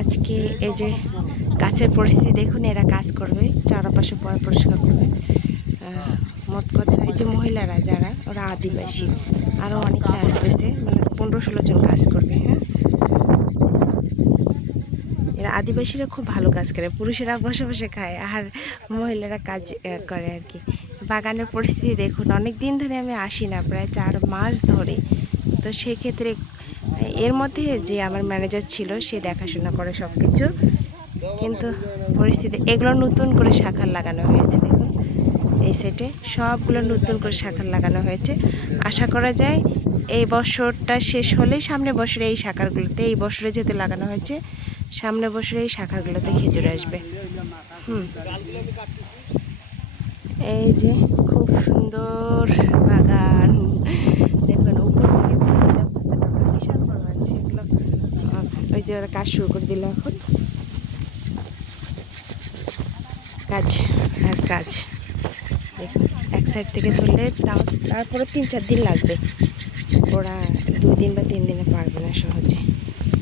আজকে এই যে গাছের পরিস্থিতি দেখুন, এরা কাজ করবে, চারপাশে পয় পরিষ্কার করবে। মোট কথা এই যে মহিলারা যারা, ওরা আদিবাসী। আরও অনেকে আসতেছে মানে পনেরো ষোলো জন কাজ করবে হ্যাঁ? এরা আদিবাসীরা খুব ভালো কাজ করে, পুরুষেরা বসে বসে খায়, আর মহিলারা কাজ করে আর কি। বাগানের পরিস্থিতি দেখুন অনেক দিন ধরে আমি আসি না, প্রায় চার মাস ধরে। তো সেক্ষেত্রে এর মধ্যে যে আমার ম্যানেজার ছিল, সে দেখাশোনা করে সব কিছু কিন্তু পরিস্থিতি, এগুলো নতুন করে শাখার লাগানো হয়েছে, দেখুন। এই সেটে সবগুলো নতুন করে শাখার লাগানো হয়েছে। আশা করা যায় এই বছরটা শেষ হলেই সামনে বছরে এই শাখারগুলোতে এই বছরে যেতে লাগানো হয়েছে সামনে বছরে এই শাখাগুলোতে খেজুর আসবে। হুম। এই যে খুব সুন্দর যে ওরা কাজ শুরু করে দিল এখন। কাজ, আর কাজ। দেখুন, এক সাইড থেকে ধরলে তাও তারপরে তিন চার দিন লাগবে। ওরা দুই দিন বা তিন দিনে পারবে না সহজে।